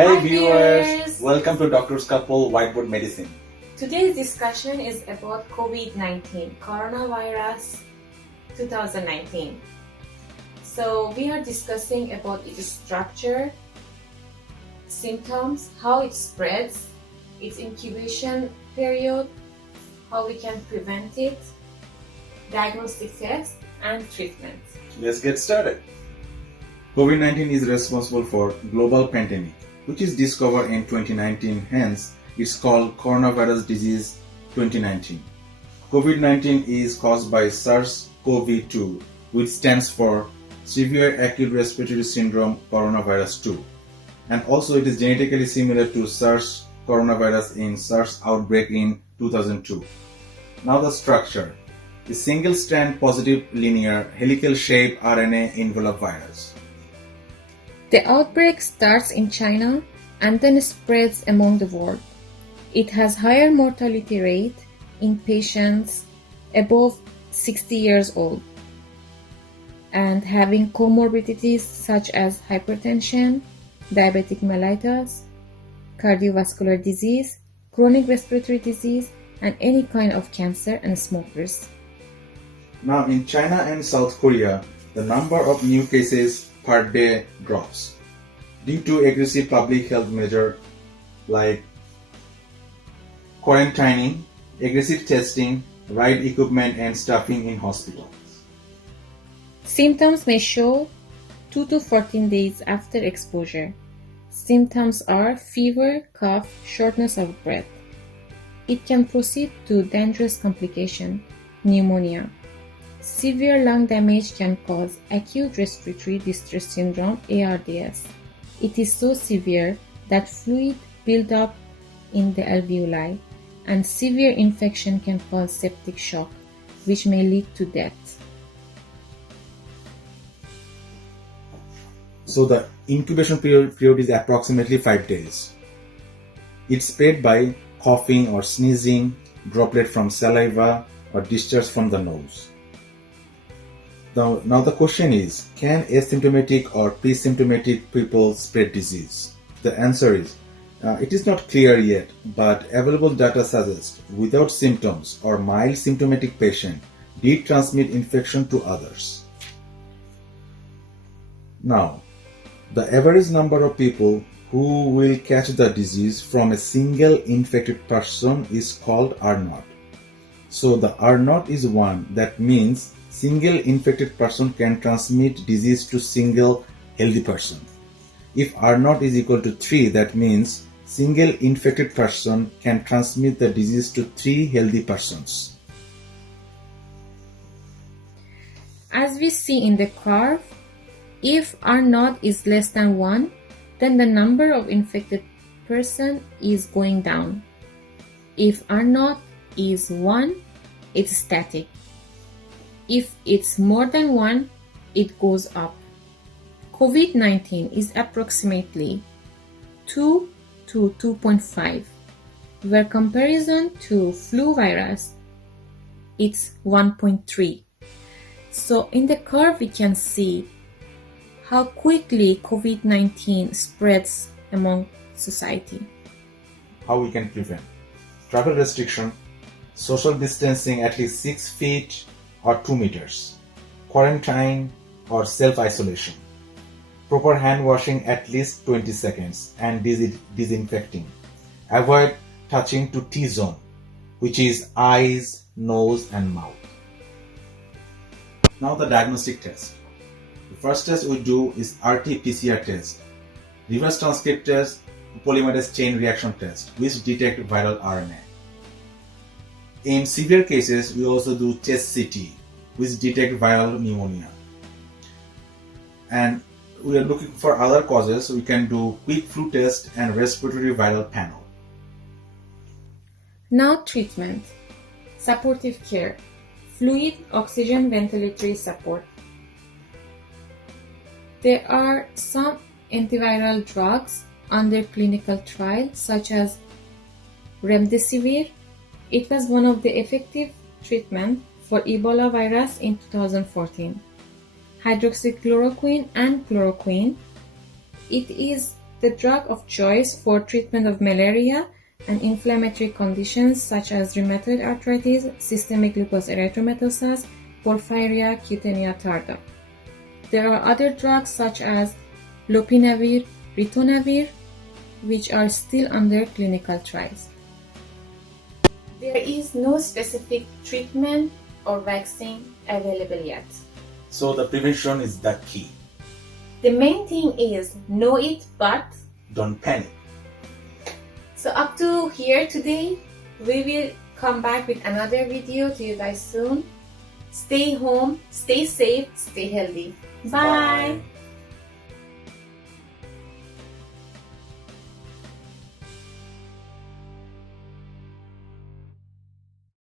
Hey Hi viewers, welcome to Doctor's Couple Whiteboard Medicine. Today's discussion is about COVID-19, Coronavirus 2019. So we are discussing about its structure, symptoms, how it spreads, its incubation period, how we can prevent it, diagnostic test, and treatment. Let's get started. COVID-19 is responsible for global pandemic, which is discovered in 2019, hence it's called coronavirus disease 2019. COVID-19 is caused by SARS-CoV-2, which stands for Severe Acute Respiratory Syndrome Coronavirus 2. And also it is genetically similar to SARS coronavirus in SARS outbreak in 2002. Now the structure. A single-strand positive linear helical-shaped RNA envelope virus. The outbreak starts in China and then spreads among the world. It has higher mortality rate in patients above 60 years old and having comorbidities such as hypertension, diabetic mellitus, cardiovascular disease, chronic respiratory disease, and any kind of cancer and smokers. Now in China and South Korea, the number of new cases per day drops due to aggressive public health measures like quarantining, aggressive testing, right equipment and staffing in hospitals. Symptoms may show 2 to 14 days after exposure. Symptoms are fever, cough, shortness of breath. It can proceed to dangerous complication, pneumonia. Severe lung damage can cause acute respiratory distress syndrome (ARDS). It is so severe that fluid builds up in the alveoli, and severe infection can cause septic shock, which may lead to death. So the incubation period is approximately 5 days. It's spread by coughing or sneezing, droplet from saliva or discharge from the nose. Now the question is, can asymptomatic or pre-symptomatic people spread disease? The answer is, it is not clear yet, but available data suggests without symptoms or mild symptomatic patient did transmit infection to others. Now, the average number of people who will catch the disease from a single infected person is called R0. So the R0 is 1, that means single infected person can transmit disease to single healthy person. If R0 is equal to 3, that means single infected person can transmit the disease to 3 healthy persons. As we see in the curve, if R0 is less than 1, then the number of infected person is going down. If R0 is 1, it's static. If it's more than 1, it goes up. COVID-19 is approximately 2 to 2.5, where comparison to flu virus, it's 1.3. So in the curve we can see how quickly COVID-19 spreads among society. How we can prevent? Travel restriction, social distancing at least 6 feet or 2 meters, quarantine or self-isolation, proper hand washing at least 20 seconds and disinfecting. Avoid touching to T-zone, which is eyes, nose and mouth. Now the diagnostic test. The first test we do is RT-PCR test, reverse transcript test, polymerase chain reaction test, which detect viral RNA. In severe cases, we also do chest CT, which detect viral pneumonia. And we are looking for other causes, so we can do quick flu test and respiratory viral panel. Now treatment. Supportive care. Fluid oxygen ventilatory support. There are some antiviral drugs under clinical trial such as remdesivir. It was one of the effective treatment for Ebola virus in 2014. Hydroxychloroquine and chloroquine. It is the drug of choice for treatment of malaria and inflammatory conditions such as rheumatoid arthritis, systemic lupus erythematosus, porphyria cutanea tarda. There are other drugs such as lopinavir, ritonavir, which are still under clinical trials. There is no specific treatment or vaccine available yet. So the prevention is the key. The main thing is know it, but Don't panic. so up to here today. We will come back with another video to you guys soon. Stay home, stay safe, stay healthy. Bye.